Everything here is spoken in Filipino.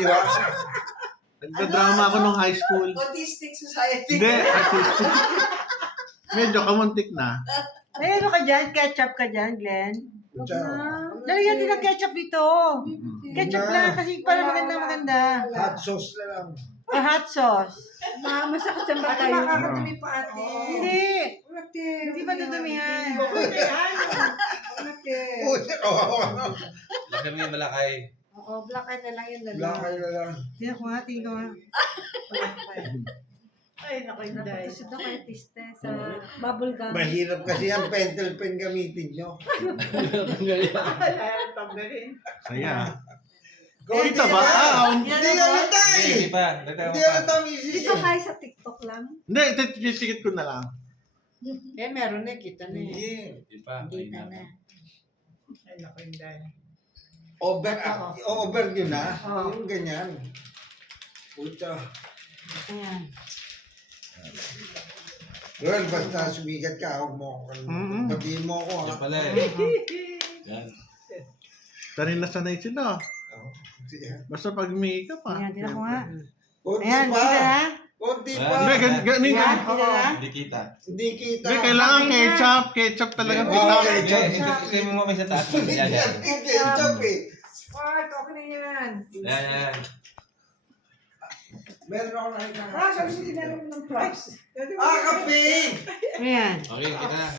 di ba? Nagda-drama ako nung high school. Autistic Society. Hindi, artistic. Medyo kamuntik na. May ano ka dyan? Ketchup ka dyan, Glenn? Lalagyan din ng ketchup dito. Ketchup lang kasi para maganda. Hot sauce na lang. Hot sauce. Masakit sa mata Ate, yun. makakadumi pa, ate. Hindi. Ate. Hindi pa dudumihan. Ate. Puta, kawawa. Laki mo yung malakay. Oo, black eye na lang yun. Lakay na lang. Tingnan ko nga, tingnan ko nga. Ay, naku, hindi. Napatisod ako yung tiste sa bubble gum. Mahirap kasi ang pentel pen gamitin nyo. Saya. Konti Kita ba? lang. Hindi Hindi halata Hindi eh. pa. Dagdagan Hindi mo pa. halata, misis Ito eh. kayo sa TikTok lang. titikit ko na lang. Meron na, kita na. Hindi. Hindi pa. Hindi na. Ay, naku, hindi. Over nyo na. Oo. Yung ganyan. Puta. Ayan. Well, basta sumigat ka, huwag mo ako. Batiin mo ako, Yan ha? pala eh. Yan. Sanay na sanay sila. Oo. Sige. Basta pag may ka pa. Ayan, tingnan ko nga. Konti Ayan, pa. kita na. Konti Ayan. pa. Hindi, ganin Ayan, ka. kita na. Hindi kita. Hindi kita. Hindi, kailangan ketchup. Ketchup talaga. Oo, Kita. ketchup. Hindi mo mamay sa taas. Hindi Yan, yan. ketchup eh. Ay, okay na yan. Yan, yan. Meron ako nakita. Kasi tinanong ng props. Ah, kape! Ayan. Okay, kita na.